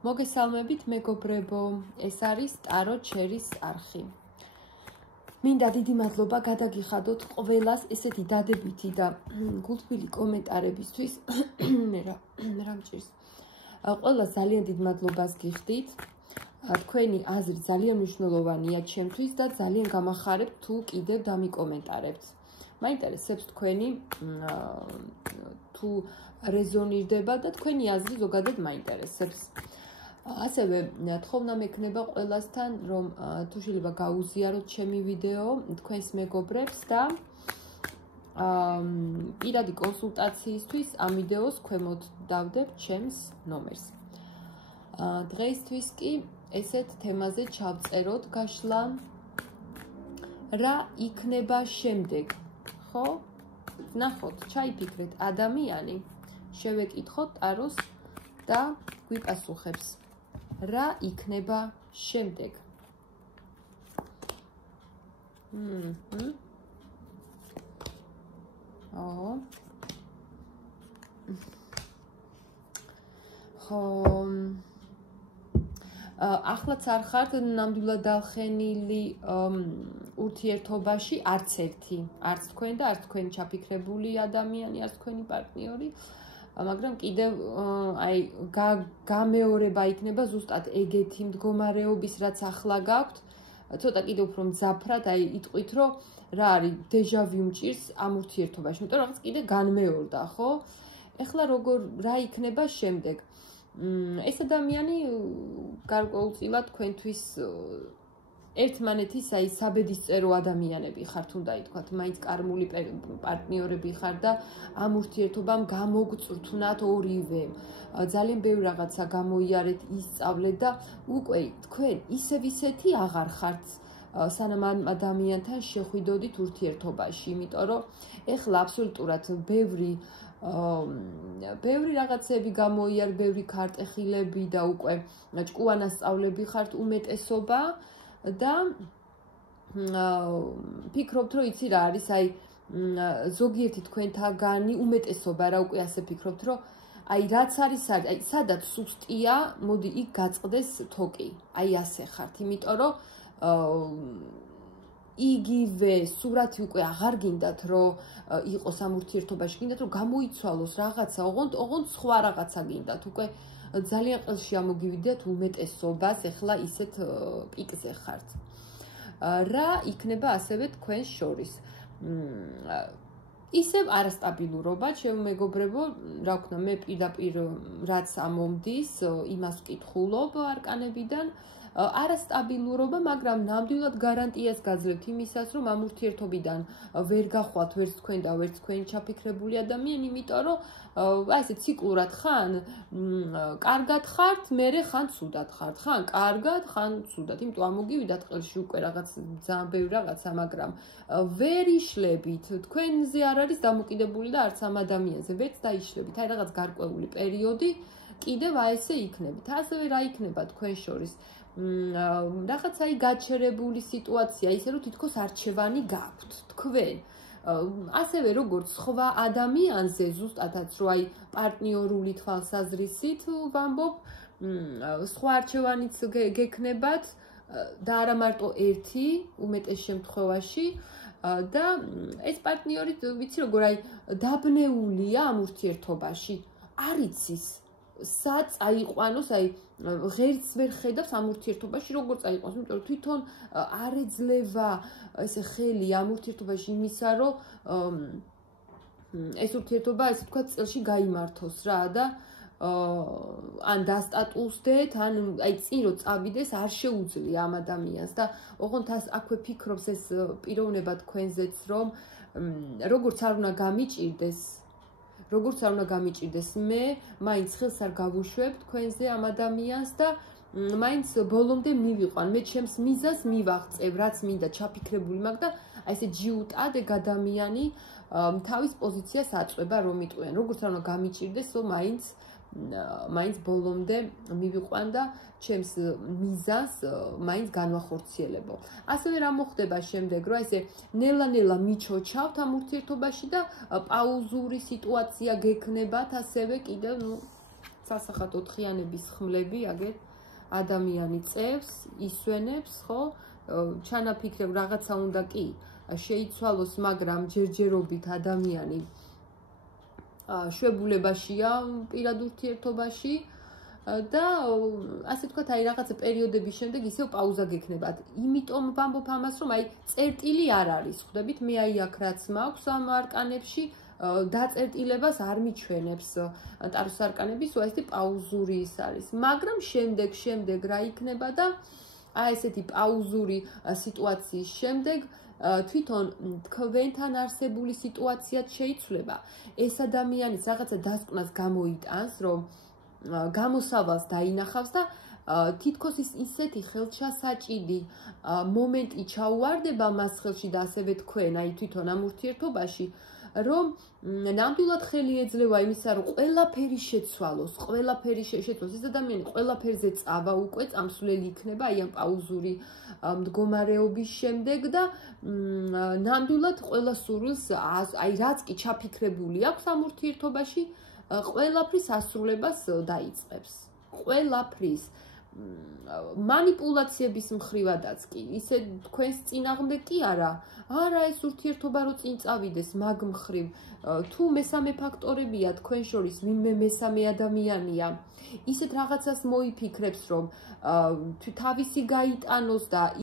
მოგესალმებით მეგობრებო, ეს არის ტარო ჩერის არხი. მინდა დიდი მადლობა გადაგიხადოთ ყველას ესეთი დადებითი და გულთბილი კომენტარებისთვის. მე რა მჭირს. ყველას ძალიან დიდ მადლობას გიხდით. თქვენი აზრი ძალიან მნიშვნელოვანია ჩემთვის და ძალიან გამახარებთ თუ კიდევ დამიკომენტარებთ. მაინტერესებს თქვენი თუ რეზონირდება და თქვენი აზრი ზოგადად მაინტერესებს. ასევე თხოვნა მექნება ყველასთან, რომ თუ შეიძლება გაუზიაროთ ჩემი ვიდეო თქვენს მეგობრებს და პირადი კონსულტაციისთვის ამ ვიდეოს ქვემოთ დავდებ ჩემს ნომერს. დღეისთვის კი ესეთ თემაზე ჩავწეროთ გაშლა. რა იქნება შემდეგ? ხო? ნახოთ, ჩაიფიქრეთ ადამიანი, შევეკითხოთ ტაროს და გვიპასუხებს. რა იქნება შემდეგ? ახლაც არ ხართ ნამდვილად დალხენილი ურთიერთობაში არც ერთი, არც თქვენ და არც თქვენი ჩაფიქრებული ადამიანი, არც თქვენი პარტნიორი, მაგრამ კიდევ გამეორება იქნება ზუსტად ეგეთი მდგომარეობის, რაც ახლა გაქვთ, ცოტა კიდევ უფრო მძაფრად, იტყვით, რომ რა არის დეჟავიუ მჭირს ამ ურთიერთობაში, იმიტომ რომ რაღაც კიდე განმეორდა, ხო? ეხლა რა იქნება შემდეგ? ეს ადამიანი გარკვეულწილად თქვენთვის ერთმანეთის საბედისწერო ადამიანები ხართ, უნდა ითქვათ, მაინც კარმული პარტნიორები ხარ და ამ ურთიერთობამ გამოგწვრთნათ ორივე. ძალიან ბევრი რაღაცა გამოიარეთ, ისწავლეთ და უკვე თქვენ ისევ ისეთი აღარ ხართ, სანამ ამ ადამიანთან შეხვიდოდით ურთიერთობაში, იმიტომ რომ ეხლა აბსოლუტურად ბევრი რაღაცები გამოიარ, ბევრი ქარტეხილები და უკვე ჭკუანასწავლები ხართ უმეტესობა და ფიქრობთ, რომ იცი რა არის, ზოგიერთი თქვენთაგანი უმეტესობა რა უკვე ასე ფიქრობთ, რომ რაც არის, სადაც სუსტია, მოდი იქ გაწყდეს თოკი. ასე ხართ, იმიტომ რომ იგივე სურათი უკვე აღარ გინდათ, რომ იყოს ამ ურთიერთობაში, გინდათ, რომ გამოიცვალოს რაღაცა, ოღონდ სხვა რაღაცა გინდათ, უკვე ძალიან ყელში ამოგივიდეთ უმეტესობას, ეხლა ისეთ პიკზე ხართ. რა იქნება ასევე თქვენს შორის? ისევ არასტაბილურობა, ჩემო მეგობრებო, რა ვქნა, მე პირდაპირ რაც ამომდის, იმას ვკითხულობ არკანებიდან. არასტაბილურობა, მაგრამ ნამდვილად გარანტიას გაძლევთ იმისას, რომ ამ ურთიერთობიდან ვერ გახვალთ ვერც თქვენ და ვერც თქვენი ჩაფიქრებული ადამიანი, იმიტომ რომ ასე ციკლურად ხან კარგად ხართ, მერე ხან ცუდად ხართ, ხან კარგად, ხან ცუდად. იმიტომ ამოგივიდათ ყელში უკვე რაღაც ძალიან ბევრი რაღაცა, მაგრამ ვერ იშლებით. თქვენზე არ არის დამოკიდებული და არც ამ ადამიანზე ვერც დაიშლებით. რაღაც გარკვეული პერიოდი კიდევ ესე იქნებით. ასევე რა იქნება თქვენ შორის? რაღაცა გაჩერებული სიტუაცია, ისე რომ თითქოს არჩევანი გაქვთ თქვენ. ასევე როგორც სხვა ადამიანზე, ზუსტადაც რომ პარტნიორული თვალსაზრისით ვამბობ, სხვა არჩევანიც გექნებათ და არა მარტო ერთი, უმეტეს შემთხვევაში და ეს პარტნიორი ვიცი როგორ დაბნეულია ამ ურთიერთობაში, არ იცის სად წაიყვანოს, ღერს ვერ ხედავს ამ ურთიერთობაში, როგორ წაიყვანოს, იმიტომ რომ თვითონ არ ეძლევა ესე ხელი ამ ურთიერთობაში იმისა, რომ ეს ურთიერთობა, ესე ვთქვათ, წელში გაიმართოს რა და ან დასტატუსდეთ, ან წინ რო წავიდეს, არ შეუძლია ამ ადამიანს და ოღონდ აქვე ფიქრობს ეს პიროვნება თქვენზეც, რომ როგორც არ უნდა გამიჭირდეს, მე მაინც ხელს არ გავუშვებ თქვენზე ამ ადამიანს და მაინც ბოლომდე მივიყვან, მე ჩემს მიზანს მივაღწევ, რაც მინდა ჩაფიქრებული მაქვს და ესე ჯიუტად ეგ ადამიანი თავის პოზიციას აწვება, რომ იტყვიან, როგორც არ უნდა გამიჭირდეს, რომ მაინც ბოლომდე მივიყვან და ჩემს მიზანს მაინც განვახორციელებო. ასევე რა მოხდება შემდეგ, რომ ესე ნელა-ნელა მიჩოჩავთ ამ ურთიერთობაში და პაუზური სიტუაცია გექნებათ, ასევე კიდევ სასახად ოთხიანების ხმლები, აგეთ ადამიანი წევს, ისვენებს, ხო? ჩანაფიქრებ რაღაცა უნდა კი შეიცვალოს, მაგრამ ჯერჯერობით ადამიანი შვებულებაშია პირად ურთიერთობაში და ასე ვთქვათ, აი რაღაცა პერიოდების შემდეგ ისევ პაუზა გექნებათ. იმიტომ ვამბობ ამას, რომ აი წერტილი არ არის, ხვდებით? მე აი აქ რაც მაქვს ამ არკანებში დაწერტილებას არ მიჩვენებს ტაროს არკანების, ესეთი პაუზური ის არის. მაგრამ შემდეგ რა იქნება და აი ესეთი პაუზური სიტუაციის შემდეგ თვითონ თქვენთან არსებული სიტუაციაც შეიცვლება. ეს ადამიანის რაღაცა დასკვნას გამოიტანს, რომ გამოსავალს დაინახავს და თითქოს ისეთი ხელჩასაჭიდი მომენტი ჩაუვარდება მას ხელში და ასევე თქვენ, აი თვითონ ამ ურთიერთობაში, რომ ნამდვილად ხელი ეძლევა იმისა, რომ ყველაფერი შეცვალოს, ეს ადამიანი ყველაფერზე წავა უკვე, წამსვლელი იქნება აი ამ პაუზური მდგომარეობის შემდეგ და ნამდვილად ყველა სურვილს, აი რაც კი ჩაფიქრებული აქვს ამ ურთიერთობაში, ყველაფრის ასრულებას დაიწყებს. ყველაფრის манипуляციების მხრივადაც კი, ისე თქვენს წინააღმდეგ კი არა ეს ურთიერთობა რო წინ წავიდეს მაგ მხრივ, თუ მესამე ფაქტორებია თქვენ შორის, ვინმე მესამე ადამიანია, ისეთ რაღაცას მოიფიქრებს, რომ თავისი გაიტანოს და